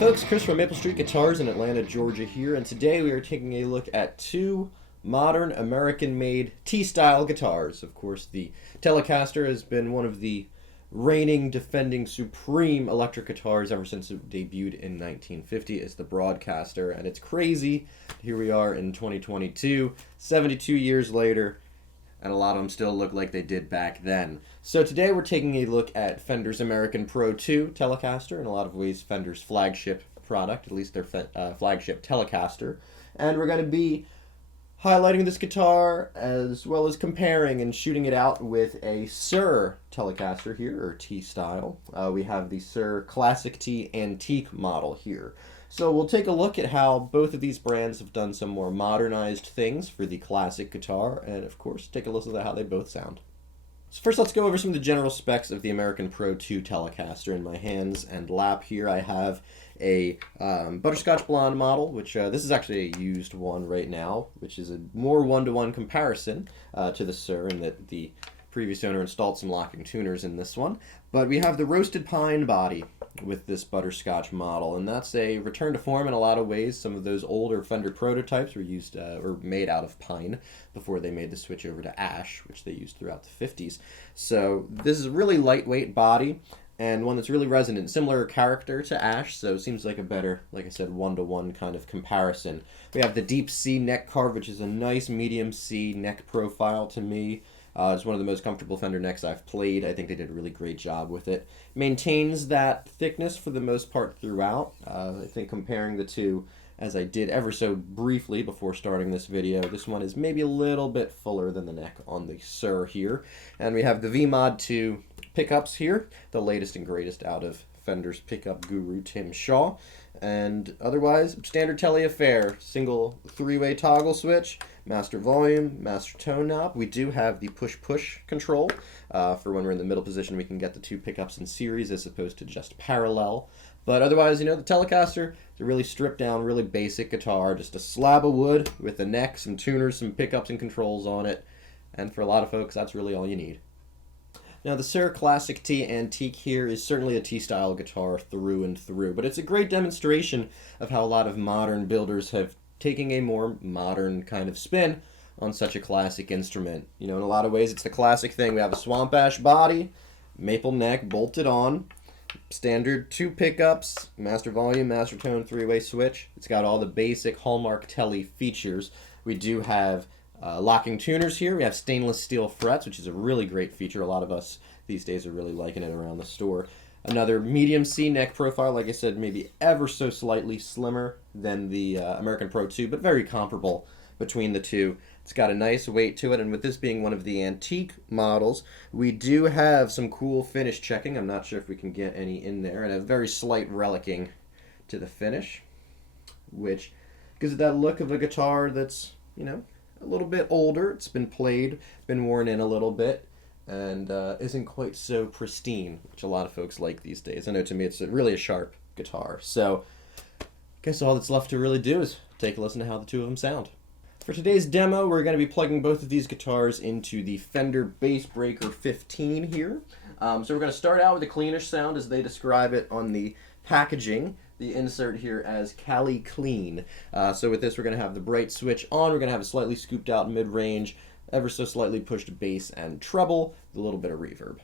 folks, Chris from Maple Street Guitars in Atlanta, Georgia here, and today we are taking a look at two modern American-made T-style guitars. Of course, the Telecaster has been one of the reigning, defending, supreme electric guitars ever since it debuted in 1950. It's the Broadcaster, and it's crazy. Here we are in 2022, 72 years later, and a lot of them still look like they did back then. So today we're taking a look at Fender's American Pro 2 Telecaster, in a lot of ways Fender's flagship product, at least their flagship Telecaster. And we're going to be highlighting this guitar as well as comparing and shooting it out with a Suhr Telecaster here, or T-style. We have the Suhr Classic T Antique model here. So we'll take a look at how both of these brands have done some more modernized things for the classic guitar, and of course take a listen to how they both sound. So first let's go over some of the general specs of the American Pro 2 Telecaster. In my hands and lap here I have a butterscotch blonde model, which this is actually a used one right now, which is a more one-to-one comparison to the Suhr, in that the previous owner installed some locking tuners in this one. But we have the roasted pine body with this butterscotch model, and that's a return to form in a lot of ways. Some of those older Fender prototypes were used or made out of pine before they made the switch over to ash, which they used throughout the 50s. So this is a really lightweight body and one that's really resonant, similar character to ash, so it seems like a better, like I said, one-to-one kind of comparison. We have the deep C neck carve, which is a nice medium C neck profile to me. It's one of the most comfortable Fender necks I've played. I think they did a really great job with it. Maintains that thickness for the most part throughout. I think comparing the two, as I did ever so briefly before starting this video, this one is maybe a little bit fuller than the neck on the Suhr here. And we have the V-Mod 2 pickups here, the latest and greatest out of Fender's pickup guru Tim Shaw. And otherwise, standard Tele affair, single three-way toggle switch, master volume, master tone knob. We do have the push-push control. For when we're in the middle position, we can get the two pickups in series as opposed to just parallel. But otherwise, you know, the Telecaster is a really stripped down, really basic guitar, just a slab of wood with a neck, some tuners, some pickups and controls on it. And for a lot of folks, that's really all you need. Now, the Suhr Classic T Antique here is certainly a T-style guitar through and through, but it's a great demonstration of how a lot of modern builders have taken a more modern kind of spin on such a classic instrument. You know, in a lot of ways, it's the classic thing. We have a swamp ash body, maple neck bolted on, standard two pickups, master volume, master tone, three-way switch. It's got all the basic hallmark Tele features. We do have locking tuners here. We have stainless steel frets, which is a really great feature. A lot of us these days are really liking it around the store. Another medium C neck profile, like I said, maybe ever so slightly slimmer than the American Pro 2, but very comparable between the two. It's got a nice weight to it, and with this being one of the antique models, we do have some cool finish checking. I'm not sure if we can get any in there, and a very slight relicking to the finish, which gives it that look of a guitar that's, you know, a little bit older. It's been played, been worn in a little bit, and isn't quite so pristine, which a lot of folks like these days. I know to me it's really a sharp guitar. So I guess all that's left to really do is take a listen to how the two of them sound. For today's demo, we're going to be plugging both of these guitars into the Fender Bass Breaker 15 here. So we're going to start out with a cleanish sound as they describe it on the packaging. The insert here as Cali Clean. So with this, we're going to have the bright switch on. We're going to have a slightly scooped out mid-range, ever so slightly pushed bass and treble, with a little bit of reverb.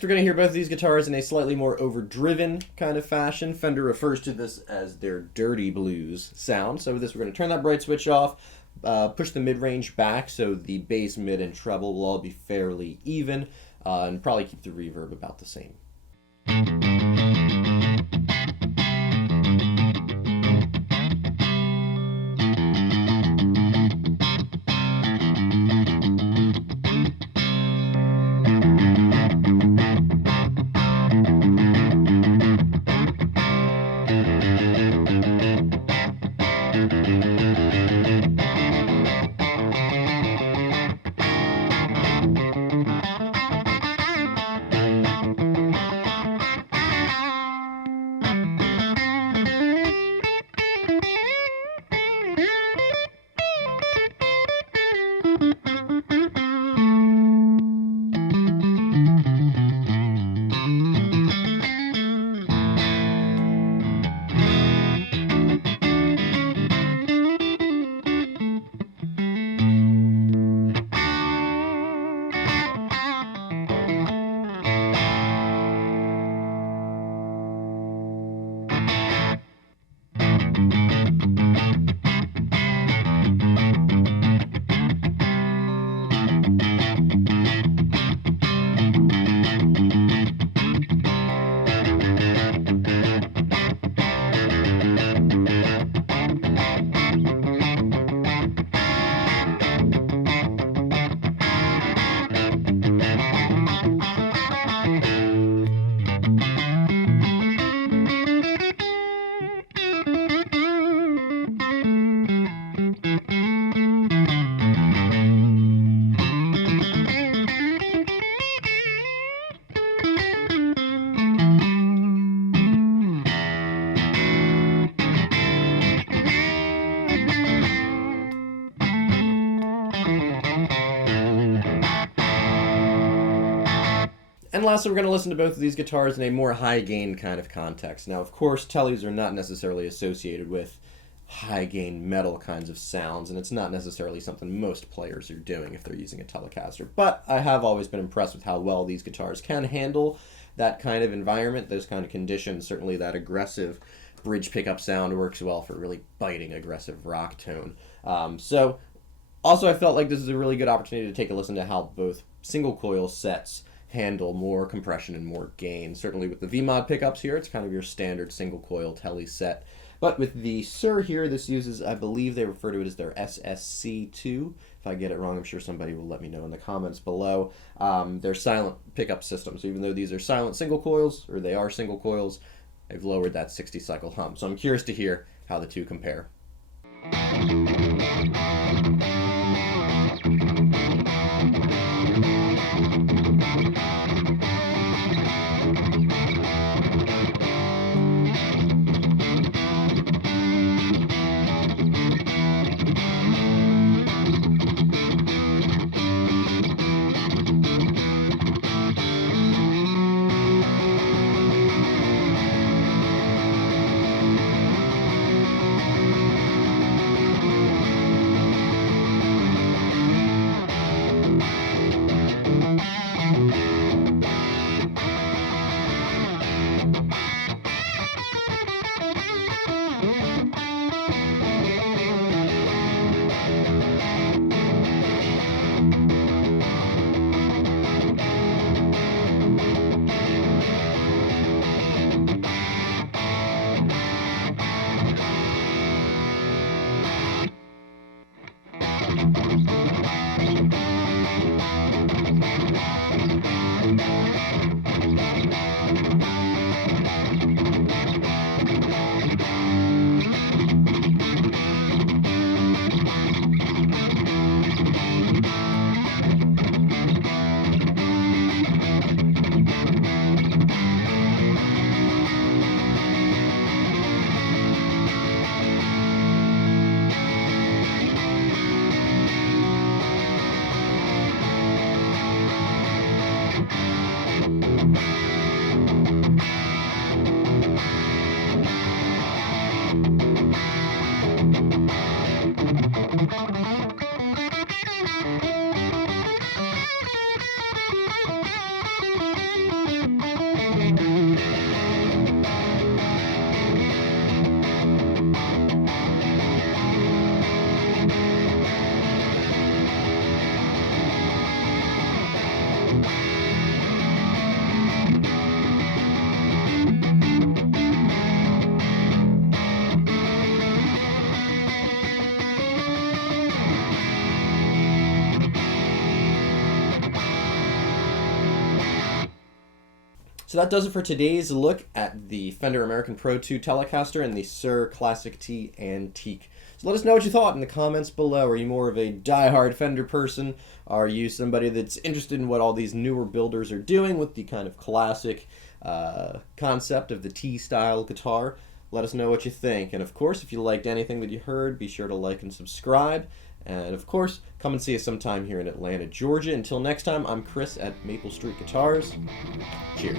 Next, we're going to hear both of these guitars in a slightly more overdriven kind of fashion. Fender refers to this as their dirty blues sound. So with this, we're going to turn that bright switch off, push the mid-range back so the bass, mid, and treble will all be fairly even, and probably keep the reverb about the same. And lastly, we're going to listen to both of these guitars in a more high-gain kind of context. Now, of course, Teles are not necessarily associated with high-gain metal kinds of sounds, and it's not necessarily something most players are doing if they're using a Telecaster. But I have always been impressed with how well these guitars can handle that kind of environment, those kind of conditions. Certainly that aggressive bridge pickup sound works well for really biting, aggressive rock tone. So also I felt like this is a really good opportunity to take a listen to how both single-coil sets handle more compression and more gain. Certainly with the V-Mod pickups here, it's kind of your standard single-coil Tele set. But with the Suhr here, this uses, I believe they refer to it as their SSC2. If I get it wrong, I'm sure somebody will let me know in the comments below. They're silent pickup systems. So even though these are silent single coils, or they are single coils, I've lowered that 60 cycle hum. So I'm curious to hear how the two compare. So that does it for today's look at the Fender American Pro 2 Telecaster and the Suhr Classic T Antique. So let us know what you thought in the comments below. Are you more of a die-hard Fender person? Are you somebody that's interested in what all these newer builders are doing with the kind of classic concept of the T-style guitar? Let us know what you think. And of course, if you liked anything that you heard, be sure to like and subscribe. And of course, come and see us sometime here in Atlanta, Georgia. Until next time, I'm Chris at Maple Street Guitars. Cheers.